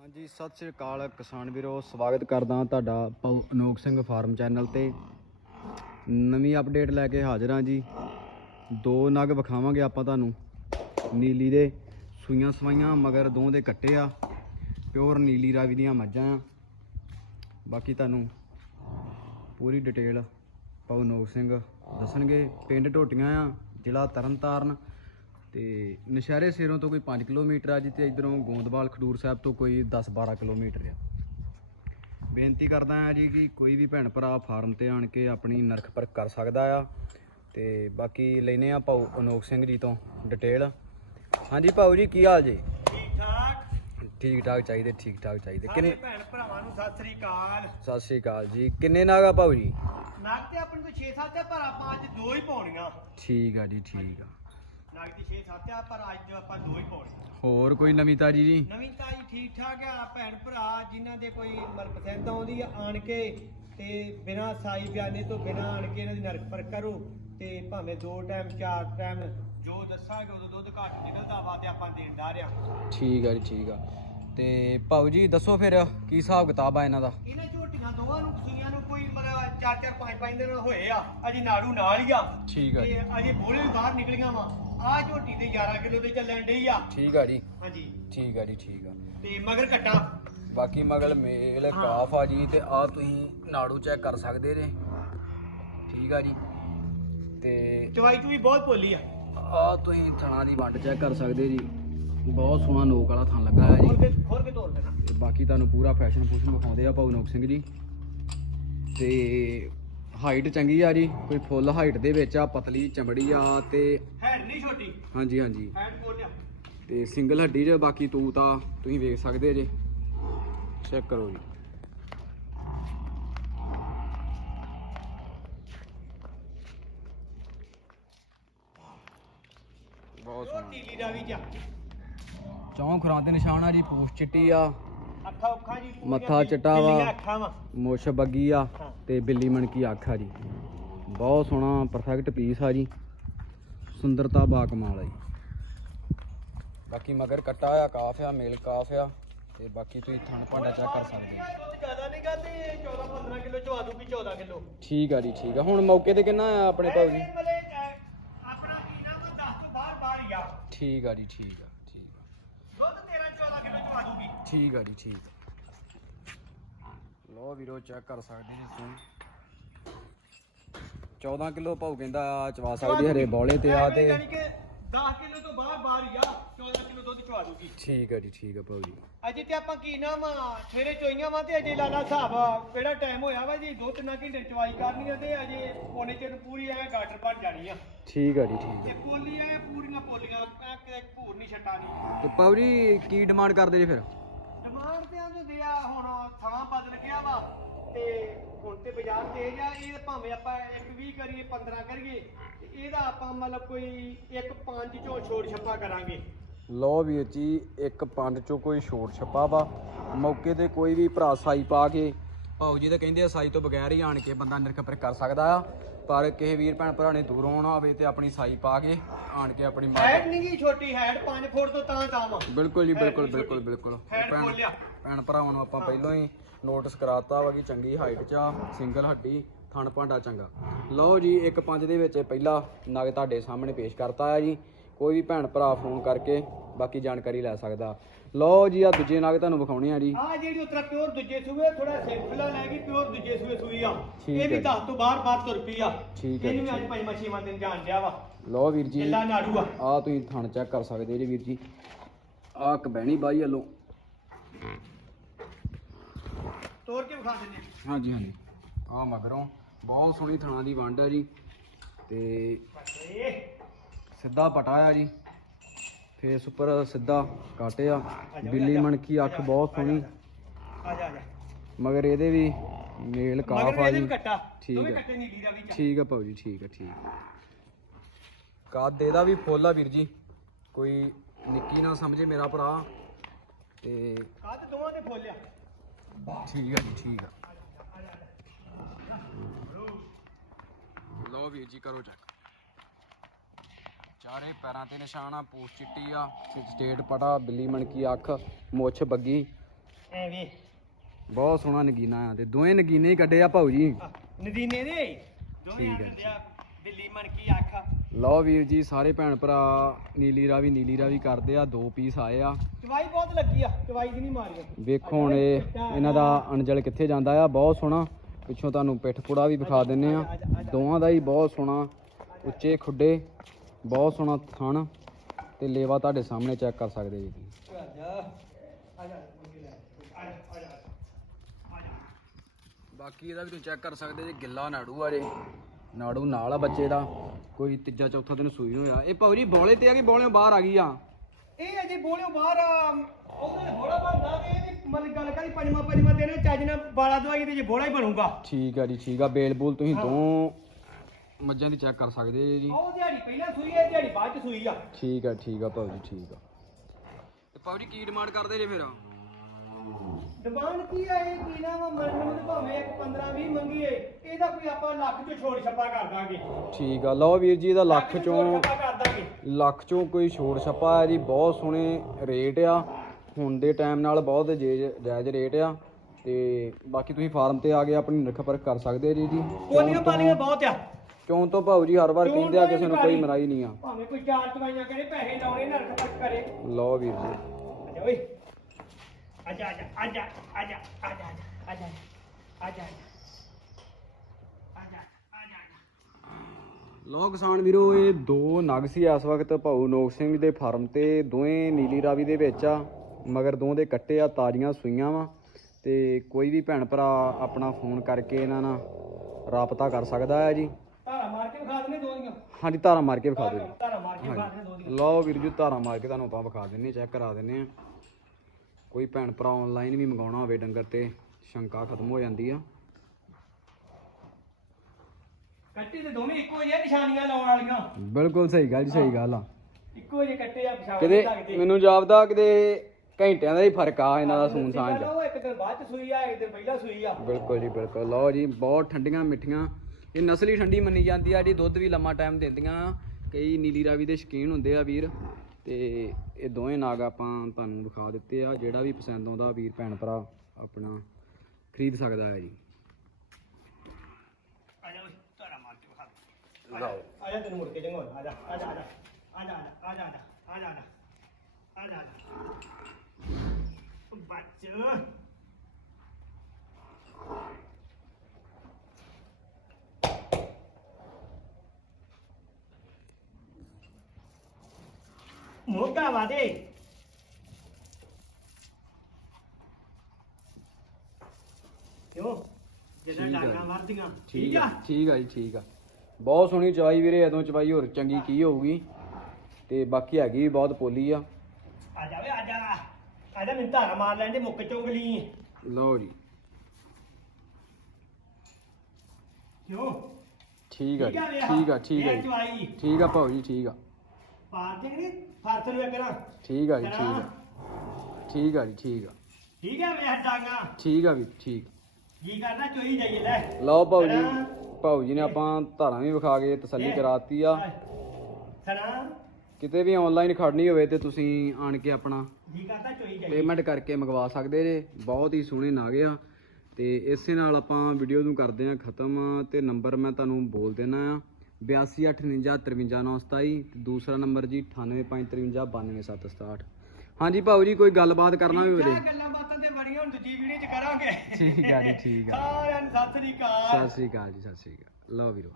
ਹਾਂਜੀ, ਸਤਿ ਸ੍ਰੀ ਅਕਾਲ ਕਿਸਾਨ ਵੀਰੋ, ਸਵਾਗਤ ਕਰਦਾ ਤੁਹਾਡਾ ਭਾਊ ਅਨੋਖ ਸਿੰਘ ਫਾਰਮ ਚੈਨਲ ਤੇ। ਨਵੀਂ ਅਪਡੇਟ ਲੈ ਕੇ ਹਾਜ਼ਰ ਹਾਂ ਜੀ। ਦੋ ਨਗ ਵਿਖਾਵਾਂਗੇ ਆਪਾਂ ਤੁਹਾਨੂੰ। ਨੀਲੀ ਦੇ ਸੂਈਆਂ ਸਵਾਈਆਂ, ਮਗਰ ਦੋ ਦੇ ਕੱਟੇ ਆ। ਪਿਓਰ ਨੀਲੀ ਰਾਵੀ ਦੀਆਂ ਮੱਝਾਂ ਆ। ਬਾਕੀ ਤੁਹਾਨੂੰ ਪੂਰੀ ਡਿਟੇਲ ਭਾਊ ਅਨੋਖ ਸਿੰਘ ਦੱਸਣਗੇ। ਪਿੰਡ ਟੋਟੀਆਂ ਆ, ਜ਼ਿਲ੍ਹਾ ਤਰਨਤਾਰਨ। ਤੇ ਨਸ਼ਹਿਰੇ ਸਿਰੋਂ ਤੋਂ ਕੋਈ 5 ਕਿਲੋਮੀਟਰ ਆ ਜੀ ਤੇ ਇਧਰੋਂ ਗੋਂਦਵਾਲ ਖਡੂਰ ਸਾਹਿਬ ਤੋਂ ਕੋਈ 10-12 ਕਿਲੋਮੀਟਰ ਆ। ਬੇਨਤੀ ਕਰਦਾ ਆ ਜੀ ਕਿ ਕੋਈ ਵੀ ਭੈਣ ਭਰਾ ਫਾਰਮ ਤੇ ਆਣ ਕੇ ਆਪਣੀ ਨਰਖ ਪਰਖ ਕਰ ਸਕਦਾ ਆ। ਤੇ ਬਾਕੀ ਲੈਨੇ ਆ ਭਾਊ ਅਨੋਖ ਸਿੰਘ ਜੀ ਤੋਂ ਡਿਟੇਲ ਹਾਂਜੀ ਭਾਊ ਜੀ ਕੀ ਹਾਲ ਜੀ? ਠੀਕ ਠਾਕ ਠੀਕ ਠਾਕ ਚਾਹੀਦੇ ਠੀਕ ਠਾਕ ਚਾਹੀਦੇ। ਕਿੰਨੇ ਭੈਣ ਭਰਾਵਾਂ ਨੂੰ ਸਤਿ ਸ੍ਰੀ ਅਕਾਲ। ਸਤਿ ਸ਼੍ਰੀ ਅਕਾਲ ਜੀ। ਕਿੰਨੇ ਨਾਗਾ ਭਾਊ ਜੀ? ਨਗ ਤੇ ਆਪਣੇ ਤੋਂ 6-7 ਆ ਪਰ ਆਪਾਂ ਅੱਜ ਦੋ ਹੀ ਪਾਉਣੀਆਂ। ਠੀਕ ਆ ਜੀ ਠੀਕ ਆ। ਨਗ ਦੀ 6-7 ਆ ਪਰ ਅੱਜ ਆਪਾਂ ਦੋ ਹੀ ਪਾਉਣੀਆਂ ਹੋਰ ਕੋਈ ਨਵੀਂ ਤਾਜੀ ਜੀ? ਨਵੀਂ ਤਾਜੀ ਠੀਕ ਠਾਕ ਆ ਭੈਣ ਭਰਾ ਜਿਨ੍ਹਾਂ ਦੇ ਕੋਈ ਮਨਪਸੰਦ ਆਉਂਦੀ ਆ ਆਣ ਕੇ ਤੇ ਬਿਨਾਂ ਸਾਈ ਬਿਆਨੇ ਤੋਂ ਬਿਨਾਂ ਆਣ ਕੇ ਇਹਨਾਂ ਦੀ ਨਰਕ ਪਰ ਕਰੋ ਤੇ ਭਾਵੇਂ ਦੋ ਟਾਈਮ ਚਾਰ ਟਾਈਮ ਜੋ ਦੱਸਾਂਗੇ ਉਦੋਂ ਦੁੱਧ ਘੱਟ ਨਿਕਲਦਾ ਵਾ ਤੇ ਆਪਾਂ ਦੇਣਦਾਰ ਆ ਠੀਕ ਆ ਜੀ ਠੀਕ ਆ। ਤੇ ਭਾਊ ਜੀ ਦੱਸੋ ਫਿਰ ਕੀ ਹਿਸਾਬ ਕਿਤਾਬ ਆ ਇਹਨਾਂ ਦਾ? ਇਹਨਾਂ ਝੋਟੀਆਂ ਦੋਵਾਂ ਨੂੰ ਨੂੰ ਕੋਈ ਮਤਲਬ ਚਾਰ ਚਾਰ ਪੰਜ ਪੰਜ ਦਿਨ ਹੋਏ ਆ ਅਜੇ ਨਾੜੂ ਨਾਲ ਹੀ ਆ। ਠੀਕ ਆ ਜੀ। ਤੇ ਅਜੇ ਬੋਲੇ ਵੀ ਬਾਹਰ ਨਿਕਲੀਆਂ ਵਾ। ਆਹ ਝੋਟੀ ਤੇ 11 ਕਿਲੋ ਤੇ ਚੱਲਣ ਡਈ ਆ। ਠੀਕ ਆ ਜੀ। ਹਾਂਜੀ। ਠੀਕ ਆ ਜੀ ਠੀਕ ਆ। ਤੇ ਮਗਰ ਕੱਟਾ। ਬਾਕੀ ਮਗਲ ਮੇਲ ਕਾਫ ਆ ਜੀ ਤੇ ਆ ਤੁਸੀਂ ਨਾੜੂ ਚੈੱਕ ਕਰ ਸਕਦੇ ਜੇ। ਠੀਕ ਆ ਜੀ। ਤੇ ਚਵਾਈ ਚੂਈ ਬਹੁਤ ਪੋਲੀ ਆ। ਆ ਤੁਸੀਂ ਥਣਾ ਦੀ ਵੰਡ ਚੈੱਕ ਕਰ ਸਕਦੇ ਜੀ। ਬਹੁਤ ਸੋਹਣਾ ਨੋਕ ਵਾਲਾ ਥਣ ਲੱਗਾ ਹੈ ਖੋਲ ਜੀ ਕੇ ਖੋਲ ਕੇ ਤੋੜ ਦੇਣਾ? ਤੇ ਬਾਕੀ ਤੁਹਾਨੂੰ ਪੂਰਾ ਫੈਸ਼ਨ ਫੂਸ਼ਨ ਵਿਖਾਉਂਦੇ ਆ ਭਾਊ ਨੋਕ ਸਿੰਘ ਜੀ। ਤੇ ਹਾਈਟ ਚੰਗੀ ਆ ਜੀ ਕੋਈ ਫੁੱਲ ਹਾਈਟ ਦੇ ਵਿੱਚ ਆ ਪਤਲੀ ਚਮੜੀ ਆ ਤੇ ਹੈਡ ਨਹੀਂ ਛੋਟੀ। ਹਾਂਜੀ ਹਾਂਜੀ। ਹੈਡ ਬੋਲਿਆ ਤੇ ਸਿੰਗਲ ਹੱਡੀ ਜੇ ਬਾਕੀ ਤੂਤ ਆ ਤੁਸੀਂ ਵੇਖ ਸਕਦੇ ਜੇ। ਚੈੱਕ ਕਰੋ ਜੀ। ਬਹੁਤ ਸੋਹਣਾ। ਨੀਲੀ ਦਾ ਵੀ ਜਾ ਚੌਂ ਖੁਰਾਂ ਦੇ ਨਿਸ਼ਾਨ ਆ ਜੀ ਪੂਛ ਚਿੱਟੀ ਆ। ਜੀ ਪੂਰੀਆਂ ਮੱਥਾ ਬਿੱਲ- ਚਿੱਟਾ ਵਾ। ਬਿੱਲੀਆਂ ਅੱਖਾਂ ਵਾ। ਮੁੱਛ ਬੱਗੀ ਆ ਹਾਂ। ਤੇ ਬਿੱਲੀ ਮਣਕੀ ਅੱਖ ਆ ਜੀ। ਬਹੁਤ ਸੋਹਣਾ ਪਰਫੈਕਟ ਪੀਸ ਆ ਜੀ। ਸੁੰਦਰਤਾ ਬਾ ਕਮਾਲ ਆ ਜੀ। ਬਾਕੀ ਮਗਰ ਕੱਟਾ ਆ ਕਾਫ ਆ ਮੇਲ ਕਾਫ ਆ ਤੇ ਬਾਕੀ ਤੁਸੀਂ ਥਣ ਭਾਂਡਾ ਚੈੱਕ ਕਰ ਸਕਦੇ ਆ ਦੁੱਧ ਜ਼ਿਆਦਾ ਨਹੀਂ ਗਾਤੇ 14 15 ਕਿਲੋ ਚਵਾ ਦੂਗੀ 14 ਕਿਲੋ। ਠੀਕ ਆ ਜੀ ਠੀਕ ਆ। ਹੁਣ ਮੌਕੇ ਤੇ ਕਿੰਨਾ ਆ ਆਪਣੇ ਭਾਊ ਜੀ? ਆਪਣਾ ਕੀ ਨਾਮ ਆ? 10 ਤੋਂ ਬਾਹਰ ਬਾਹਰ ਹੀ ਆ। ਠੀਕ ਆ ਜੀ ਠੀਕ ਆ ਦੁੱਧ 13 14 ਕਿਲੋ ਚਵਾ ਦੂਗੀ ਠੀਕ ਆ ਜੀ ਠੀਕ ਲੋ ਵੀਰੋ ਚੈੱਕ ਕਰ ਸਕਦੇ ਜੀ ਤੁਸੀਂ। 14 ਕਿਲੋ ਭਾਊ ਕਹਿੰਦਾ ਆ ਚਵਾ ਸਕਦੀ ਹਰੇ ਬੌਲੇ ਤੇ ਆ ਤੇ। ਯਾਨੀ ਕਿ 10 ਕਿਲੋ ਤੋਂ ਬਾਹਰ ਬਾਹਰ ਹੀ ਆ 14 ਕਿਲੋ ਦੁੱਧ ਚਵਾ ਦੂਗੀ। ਠੀਕ ਆ ਜੀ ਠੀਕ ਆ ਭਾਊ ਜੀ। ਅਜੇ ਤੇ ਆਪਾਂ ਕੀ ਨਾਮ ਆ ਛੇਰੇ ਚੋਈਆਂ ਵਾ ਤੇ ਅਜੇ ਲਾਲਾ ਆ। ਕਿਹੜਾ ਟਾਈਮ ਹੋਇਆ ਵਾ ਜੀ ਦੋ ਤਿੰਨ ਘੰਟੇ ਚਵਾਈ ਕਰਨੀ ਆ ਤੇ ਅਜੇ ਪੌਣੇ ਚਿਰ ਨੂੰ ਪੂਰੀ ਐ ਗਾਟਰ ਬਣ ਜਾਣੀ ਆ। ਠੀਕ ਆ ਜੀ ਠੀਕ ਆ। ਪੋਲੀ ਐ ਪੂਰੀਆਂ ਪੋਲੀਆਂ ਐ ਕਿਤੇ ਭੂਰ ਨਹੀਂ ਛੱਟਾ ਨਹੀਂ ਤੇ ਭਾਊ ਜੀ ਕੀ ਡਿਮਾਂਡ ਕਰਦੇ ਜੀ ਫਿਰ? ਡਿਮਾਂਡ ਤੇ ਆਂਦੇ ਹੁਣ ਸਮਾਂ ਬਦਲ ਗਿਆ ਵਾ। ਤੇ ਹੁਣ ਤੇ ਬਾਜ਼ਾਰ ਤੇਜ਼ ਆ, ਇਹ ਭਾਵੇਂ ਆਪਾਂ ਇੱਕ 20 ਕਰੀਏ 15 ਕਰੀਏ, ਤੇ ਇਹਦਾ ਆਪਾਂ ਮਤਲਬ ਕੋਈ ਇੱਕ 5 ਚੋਂ ਛੋੜ ਛੱਪਾ ਕਰਾਂਗੇ। ਲੋ ਵੀਰ ਜੀ, ਇੱਕ ਪੰਜ ਚੋਂ ਕੋਈ ਛੋਟ ਛੱਪਾ ਵਾ। ਮੌਕੇ ਤੇ ਕੋਈ ਵੀ ਭਰਾ ਸਾਈ ਪਾ ਕੇ, ਭਾਊ ਜੀ ਤਾਂ ਕਹਿੰਦੇ ਆ, ਸਾਈ ਤੋਂ ਬਗੈਰ ਹੀ ਆਣ ਕੇ ਬੰਦਾ ਨਿਰਖਪਰ ਕਰ ਸਕਦਾ ਆ। ਪਰ ਕਿਸੇ ਵੀਰ ਭੈਣ ਭਰਾ ਨੇ ਦੂਰੋਂ ਆਉਣਾ ਹੋਵੇ ਤੇ ਆਪਣੀ ਸਾਈ ਪਾ ਕੇ ਆਣ ਕੇ ਆਪਣੀ ਮਾਂ ਹੈਡ ਨਹੀਂ ਗੀ ਛੋਟੀ ਹੈਡ 5 ਫੁੱਟ ਤੋਂ ਤਾਂ ਤਾਂ ਵਾ ਬਿਲਕੁਲ ਜੀ ਬਿਲਕੁਲ ਬਿਲਕੁਲ। ਬਿਲਕੁਲ ਹੈਡ ਭੈਣ- ਖੋਲਿਆ। ਭੈਣ ਭਰਾਵਾਂ ਨੂੰ ਆਪਾਂ ਪਹਿਲਾਂ ਹੀ ਨੋਟਿਸ ਕਰਾਤਾ ਵਾ ਕਿ ਚੰਗੀ ਹਾਈਟ 'ਚ ਆ ਸਿੰਗਲ ਹੱਡੀ ਥਣ ਭਾਂਡਾ ਚੰਗਾ ਲਓ ਜੀ ਇੱਕ ਪੰਜ ਦੇ ਵਿੱਚ ਪਹਿਲਾ ਨਗ ਤੁਹਾਡੇ ਸਾਹਮਣੇ ਪੇਸ਼ ਕਰਤਾ ਆ ਜੀ ਕੋਈ ਵੀ ਭੈਣ ਭਰਾ ਫੋਨ ਕਰਕੇ ਬਾਕੀ ਜਾਣਕਾਰੀ ਲੈ ਸਕਦਾ। ਲਓ ਜੀ ਆ ਦੂਜੇ ਨਗ ਤੁਹਾਨੂੰ ਵਿਖਾਉਣੇ ਆ ਜੀ। ਆ ਜਿਹੜੀ ਉਤਰਾ ਪਿਓਰ ਦੂਜੇ ਸੂਏ ਥੋੜਾ ਸਿੰਪਲਾ ਲੈ ਗਈ ਪਿਓਰ ਦੂਜੇ ਸੂਏ ਸੂਈ ਆ। ਠੀਕ ਇਹ ਵੀ ਹੈ। 10 ਤੋਂ ਬਾਹਰ ਬਾਹਰ ਤੁਰ ਪਈ ਆ। ਠੀਕ ਹੈ ਇਹਨੂੰ ਵੀ ਅੱਜ ਪੰਜਵਾਂ ਛੇਵਾਂ ਦਿਨ ਜਾਣ ਡਿਆ ਵਾ। ਲਓ ਵੀਰ ਜੀ। ਜਿੱਲਾ ਨਾੜੂ ਆ। ਆ ਤੁਸੀਂ ਥਣ ਚੈੱਕ ਕਰ ਸਕਦੇ ਜੀ ਵੀਰ ਜੀ। ਆ ਕਬੈਣੀ ਬਾਈ ਵੱਲੋਂ। ਤੋੜ ਕੇ ਵਿਖਾ ਦਿੰਦੇ ਹਾਂਜੀ ਹਾਂਜੀ। ਆ ਮਗਰੋਂ ਬਹੁਤ ਸੋਹਣੀ ਥਣਾ ਦੀ ਵੰਡ ਆ ਜੀ। ਤੇ ਸਿੱਧਾ ਪਟਾ ਆ ਜੀ। ਫੇਸ ਉੱਪਰ ਸਿੱਧਾ ਕੱਟ ਆ। ਬਿੱਲੀ ਮਣਕੀ ਅੱਖ ਬਹੁਤ ਸੋਹਣੀ। ਆ ਜਾ ਆ ਜਾ ਮਗਰ ਇਹਦੇ ਵੀ ਮੇਲ ਕਾਫ ਆ ਜੀ। ਠੀਕ ਹੈ। ਦਾ ਠੀਕ ਆ ਭਾਊ ਜੀ ਠੀਕ ਆ ਠੀਕ ਆ। ਕੱਦ ਇਹਦਾ ਵੀ ਫੁੱਲ ਆ ਵੀਰ ਜੀ। ਕੋਈ ਨਿੱਕੀ ਨਾ ਸਮਝੇ ਮੇਰਾ ਭਰਾ। ਤੇ ਕੱਦ ਦੋਵਾਂ ਤੇ ਫੋਲਿਆ ਠੀਕ ਆ ਜੀ ਠੀਕ ਆ। ਲਓ ਵੀਰ ਜੀ ਕਰੋ ਚੈੱਕ ਚਾਰੇ ਪੈਰਾਂ ਤੇ ਨਿਸ਼ਾਨ ਆ ਪੂਛ ਚਿੱਟੀ ਆ ਸਟੇਟ ਪਟਾ ਬਿੱਲੀ ਮਣਕੀ ਅੱਖ ਮੁੱਛ ਬੱਗੀ। ਐ ਵੇ। ਬਹੁਤ ਸੋਹਣਾ ਨਗੀਨਾ ਆ ਤੇ ਦੋਵੇਂ ਨਗੀਨੇ ਹੀ ਕੱਢੇ ਆ ਭਾਊ ਜੀ। ਨਦੀਨੇ ਦੇ? ਦੋਵੇਂ ਠੀਕ ਆ ਹੈ। ਆ ਬਿੱਲੀ ਮਨ ਕੀ ਆਖਾ ਲਓ ਵੀਰ ਜੀ ਸਾਰੇ ਭੈਣ ਭਰਾ ਨੀਲੀ ਰਾਵੀ ਨੀਲੀ ਰਾਵੀ ਕਰਦੇ ਆ ਦੋ ਪੀਸ ਆਏ ਆ। ਚਵਾਈ ਬਹੁਤ ਲੱਗੀ ਆ ਚਵਾਈ ਦੀ ਨਹੀਂ ਮਾਰੀ ਵੇਖੋ ਹੁਣ ਇਹ ਇਹਨਾਂ ਦਾ ਅਣਜਲ ਕਿੱਥੇ ਜਾਂਦਾ ਆ ਬਹੁਤ ਸੋਹਣਾ। ਪਿੱਛੋਂ ਤੁਹਾਨੂੰ ਪਿੱਠ ਪੁੜਾ ਵੀ ਵਿਖਾ ਦਿੰਨੇ ਆ। ਦੋਵਾਂ ਦਾ ਹੀ ਬਹੁਤ ਸੋਹਣਾ ਉੱਚੇ ਖੁੱਡੇ। ਬਹੁਤ ਸੋਹਣਾ ਥਣ ਤੇ ਲੇਵਾ ਤੁਹਾਡੇ ਸਾਹਮਣੇ ਚੈੱਕ ਕਰ ਸਕਦੇ ਜੀ ਤੁਸੀਂ। ਆ ਜਾ ਆ ਜਾ ਮੁੰਡੇ ਲੈ ਆ ਜਾ ਆ ਜਾ ਆ ਜਾ ਬਾਕੀ ਇਹਦਾ ਵੀ ਤੁਸੀਂ ਚੈੱਕ ਕਰ ਸਕਦੇ ਜੀ ਗਿੱਲਾ ਨਾੜੂ ਆ ਜੇ। ਨਾੜੂ ਨਾਲ ਆ ਬੱਚੇ ਦਾ। ਕੋਈ ਤੀਜਾ ਚੌਥਾ ਦਿਨ ਸੂਈ ਹੋਇਆ। ਇਹ ਜੀ ਬੋਲੇ ਤੇ ਆ ਕਿ ਬੋਲੇ ਬਾਹਰ ਆ ਗਈ ਆ? ਇਹ ਅਜੇ ਬੋਲਿਓ ਬਾਹਰ ਆ, ਉਹਦੇ ਬੋੜਾ ਬਣਦਾ ਤੇ ਇਹ ਵੀ ਮਤਲਬ ਗੱਲ ਕਰੀ ਪੰਜਵਾਂ ਪੰਜਵਾਂ ਦਿਨ ਚੱਜ ਨਾਲ ਬਾਲਾ ਦਵਾਈ ਤੇ ਜੇ ਬੋੜਾ ਹੀ ਬਣੂਗਾ। ਠੀਕ ਆ ਜੀ ਠੀਕ ਆ। ਬੇਲ ਬੂਲ ਤੁਸੀਂ ਦੋ ਮੱਝਾਂ ਦੀ ਚੈੱਕ ਕਰ ਸਕਦੇ ਜੀ। ਉਹ ਦਿਹਾੜੀ ਪਹਿਲਾਂ ਸੂਈ ਹੈ ਦਿਹਾੜੀ ਬਾਅਦ ਚ ਸੂਈ ਆ। ਠੀਕ ਆ ਠੀਕ ਆ ਜੀ ਠੀਕ ਆ। ਤੇ ਜੀ ਕੀ ਡਿਮਾਂਡ ਕਰਦੇ ਜੇ ਫਿਰ? ਡਿਮਾਂਡ ਕੀ ਆ ਇਹ? ਕੀ ਨਾ ਵਾ ਮਰਨ ਨੂੰ ਤੇ ਭਾਵੇਂ ਇੱਕ 15 20 ਮੰਗੀਏ ਇਹਦਾ ਕੋਈ ਆਪਾਂ ਲੱਖ ਚ ਛੋੜ ਛੱਪਾ ਕਰ ਦਾਂਗੇ। ਠੀਕ ਆ ਲਓ ਵੀਰ ਜੀ ਇਹਦਾ ਲੱਖ ਚ ਚੋਂ ਛੋੜ ਛੱਪਾ ਕਰ ਦਾਂਗੇ। ਲੱਖ ਚੋਂ ਕੋਈ ਛੋੜ ਛੱਪਾ ਹੈ ਜੀ ਬਹੁਤ ਸੋਹਣੇ ਰੇਟ ਆ। ਹੁਣ ਦੇ ਟਾਈਮ ਨਾਲ ਬਹੁਤ ਜਾਇਜ਼ ਰੇਟ ਆ। ਤੇ ਬਾਕੀ ਤੁਸੀਂ ਫਾਰਮ ਤੇ ਆ ਕੇ ਆਪਣੀ ਨਿਰਖ ਪਰਖ ਕਰ ਸਕਦੇ ਜੀ ਜੀ। ਕੋਲੀਆਂ ਪਾਲੀਆਂ ਬਹੁਤ ਆ। ਕਿਉਂ ਤੋਂ ਭਾਊ ਜੀ ਹਰ ਵਾਰ ਕਿਉਂ ਕਹਿੰਦੇ ਆ ਕਿਸੇ ਨੂੰ ਕੋਈ? ਮਨਾਈ ਨਹੀਂ ਆ। ਭਾਵੇਂ ਕੋਈ ਚਾਰ ਚਵਾਈਆਂ ਕਰੇ ਪੈਸੇ ਲਾਉਣੇ ਨਰਕ ਤੱਕ ਕਰੇ। ਲਓ ਵੀਰ ਜੀ। ਆਜਾ ਓਏ। ਆਜਾ ਆਜਾ ਆਜਾ ਆਜਾ ਆਜਾ ਆਜਾ ਆਜਾ ਆਜਾ ਲੋ ਕਿਸਾਨ ਵੀਰੋ ਇਹ ਦੋ ਨਗ ਸੀ ਇਸ ਵਕਤ ਭਾਊ ਨੋਕ ਸਿੰਘ ਦੇ ਫਾਰਮ ਤੇ ਦੋਵੇਂ ਨੀਲੀ ਰਾਵੀ ਦੇ ਵਿੱਚ ਆ ਮਗਰ ਦੋ ਦੇ ਕੱਟੇ ਆ ਤਾਜ਼ੀਆਂ ਸੂਈਆਂ ਵਾ ਤੇ ਕੋਈ ਵੀ ਭੈਣ ਭਰਾ ਆਪਣਾ ਫੋਨ ਕਰਕੇ ਇਹਨਾਂ ਨਾਲ ਰਾਬਤਾ ਕਰ ਸਕਦਾ ਹੈ ਜੀ ਧਾਰਾ ਮਾਰ ਕੇ ਵਿਖਾ ਦਿੰਦੇ ਦੋ ਦੀਆਂ ਹਾਂਜੀ ਧਾਰਾ ਮਾਰ ਕੇ ਵਿਖਾ ਦਿਓ ਜੀ। ਧਾਰਾ ਮਾਰ ਕੇ ਵਿਖਾ ਦਿੰਦੇ ਦੋ ਦੀਆਂ ਲਓ ਵੀਰ ਜੀ ਧਾਰਾ ਮਾਰ ਕੇ ਤੁਹਾਨੂੰ ਆਪਾਂ ਵਿਖਾ ਦਿੰਨੇ ਚੈੱਕ ਕਰਾ ਦਿੰਨੇ ਆ ਕੋਈ ਭੈਣ ਭਰਾ ਆਨਲਾਈਨ ਵੀ ਮੰਗਾਉਣਾ ਹੋਵੇ ਡੰਗਰ ਤੇ ਸ਼ੰਕਾ ਖਤਮ ਹੋ ਜਾਂਦੀ ਆ। ਕੱਟੀ ਤੇ ਦੋਵੇਂ ਇੱਕੋ ਜਿਹੇ ਨਿਸ਼ਾਨੀਆਂ ਲਾਉਣ ਵਾਲੀਆਂ। ਬਿਲਕੁਲ ਸਹੀ ਗੱਲ ਜੀ ਸਹੀ ਗੱਲ ਆ। ਇੱਕੋ ਜਿਹੇ ਕੱਟੇ ਆ ਪਿਛਾੜ ਕਿਤੇ ਲੱਗਦੇ ਮੈਨੂੰ ਜਾਪਦਾ ਕਿਤੇ ਘੰਟਿਆਂ ਦਾ ਹੀ ਫ਼ਰਕ ਆ ਇਹਨਾਂ ਦਾ ਸੂਨ ਸਾਂਝ। ਚ ਉਹ ਇੱਕ ਦਿਨ ਬਾਅਦ ਚ ਸੂਈ ਆ ਇੱਕ ਦਿਨ ਪਹਿਲਾਂ ਸੂਈ ਆ। ਬਿਲਕੁਲ ਜੀ ਬਿਲਕੁਲ। ਲਓ ਜੀ ਬਹੁਤ ਠੰਡੀਆਂ ਮਿੱਠੀਆਂ ਇਹ ਨਸਲੀ ਠੰਡੀ ਮੰਨੀ ਜਾਂਦੀ ਆ ਜੀ ਦੁੱਧ ਵੀ ਲੰਮਾ ਟਾਈਮ ਦਿੰਦੀਆਂ ਕਈ ਨੀਲੀ ਰਾਵੀ ਦੇ ਸ਼ੌਕੀਨ ਹੁੰਦੇ ਆ ਵੀਰ। ਤੇ ਇਹ ਦੋਵੇਂ ਨਾਗ ਆਪਾਂ ਤੁਹਾਨੂੰ ਵਿਖਾ ਦਿੱਤੇ ਆ ਜਿਹੜਾ ਵੀ ਪਸੰਦ ਆਉਂਦਾ ਵੀਰ ਭੈਣ ਭਰਾ ਆਪਣਾ ਖਰੀਦ ਸਕਦਾ ਹੈ ਜੀ। ਆ ਜਾ ਓਏ ਧਾਰਾ ਮਾਰ ਕੇ ਵਿਖਾ ਦੇ। ਆ ਜਾ ਤੈਨੂੰ ਮੁੜ ਕੇ ਜੰਗੋਂ ਆ ਜਾ ਆ ਜਾ ਆ ਜਾ ਆ ਜਾ ਆ ਜਾ ਆ ਜਾ ਆ ਜਾ ਆ ਜਾ ਆ ਜਾ ਬੱਚ। ਮੋਟਾ ਵਾਦੇ ਕਿਉਂ? ਜਿਹੜਾ ਠੀਕ ਆ ਡਾਂਗਾ ਜੀ। ਵਰਦੀਆਂ ਠੀਕ ਆ। ਠੀਕ ਆ? ਜੀ ਠੀਕ ਆ। ਬਹੁਤ ਸੋਹਣੀ ਚਵਾਈ ਵੀਰੇ ਇਦੋਂ ਚਵਾਈ ਹੋਰ ਚੰਗੀ ਕੀ ਹੋਊਗੀ? ਤੇ ਬਾਕੀ ਹੈਗੀ ਵੀ ਬਹੁਤ ਪੋਲੀ ਆ। ਆ ਜਾ ਵੇ ਆ ਜਾ। ਆ ਜਾ ਮੈਨੂੰ ਧਾਰਾ ਮਾਰ ਲੈਂਦੇ ਮੁੱਕ ਚੁੰਗਲੀ ਲਓ ਜੀ। ਕਿਉਂ? ਠੀਕ ਆ ਜੀ? ਠੀਕ ਆ ਠੀਕ ਆ ਜੀ। ਚਵਾਈ। ਠੀਕ ਆ ਭਾਊ ਜੀ ਠੀਕ ਆ। ਪਾਰ ਦੇ ਕਿ ਫਰਸ ਨੂੰ ਇੱਕ ਨਾ ਠੀਕ ਆ ਜੀ ਠੀਕ ਆ। ਠੀਕ ਆ ਜੀ ਠੀਕ ਆ। ਠੀਕ ਹੈ ਵੇ ਹਟਾਂਗਾ ਠੀਕ ਆ ਵੀ ਠੀਕ। ਜੀ ਕਰਨਾ ਚੋਈ ਜਾਈਏ ਲੈ ਲਓ ਭਾਊ ਜੀ। ਭਾਊ ਜੀ ਨੇ ਆਪਾਂ ਧਾਰਾਂ ਵੀ ਵਿਖਾ ਕੇ ਤਸੱਲੀ ਕਰਾਤੀ ਆ। ਸਣਾ ਕਿਤੇ ਵੀ ਆਨਲਾਈਨ ਖੜਨੀ ਹੋਵੇ ਤੇ ਤੁਸੀਂ ਆਣ ਕੇ ਆਪਣਾ ਜੀ ਕਰਦਾ ਚੋਈ ਜਾਈਏ ਪੇਮੈਂਟ ਕਰਕੇ ਮੰਗਵਾ ਸਕਦੇ ਜੇ। ਬਹੁਤ ਹੀ ਸੋਹਣੇ ਨਾਗੇ ਆ। ਤੇ ਇਸੇ ਨਾਲ ਆਪਾਂ ਵੀਡੀਓ ਨੂੰ ਕਰਦੇ ਆ ਖਤਮ। ਤੇ ਨੰਬਰ ਮੈਂ ਤੁਹਾਨੂੰ ਬੋਲ ਦੇਣਾ ਆ। 8289535927 ਤੇ ਦੂਸਰਾ ਨੰਬਰ ਜੀ 9853592767 ਹਾਂਜੀ ਭਾਊ ਜੀ ਕੋਈ ਗੱਲਬਾਤ ਕਰਨਾ ਹੋਵੇ ਕਿਆ ਗੱਲਾਂ ਬਾਤਾਂ ਤੇ ਬੜੀਆਂ ਹੁਣ ਦੂਜੀ ਵੀਡੀਓ ਚ ਕਰਾਂਗੇ। ਠੀਕ ਆ ਜੀ ਠੀਕ ਆ। ਸਾਰਿਆਂ ਨੂੰ ਸਤਿ ਸ੍ਰੀ ਅਕਾਲ। ਸਤਿ ਸ੍ਰੀ ਅਕਾਲ ਜੀ ਸਤਿ ਸ੍ਰੀ ਅਕਾਲ। ਲਓ ਵੀਰੋ।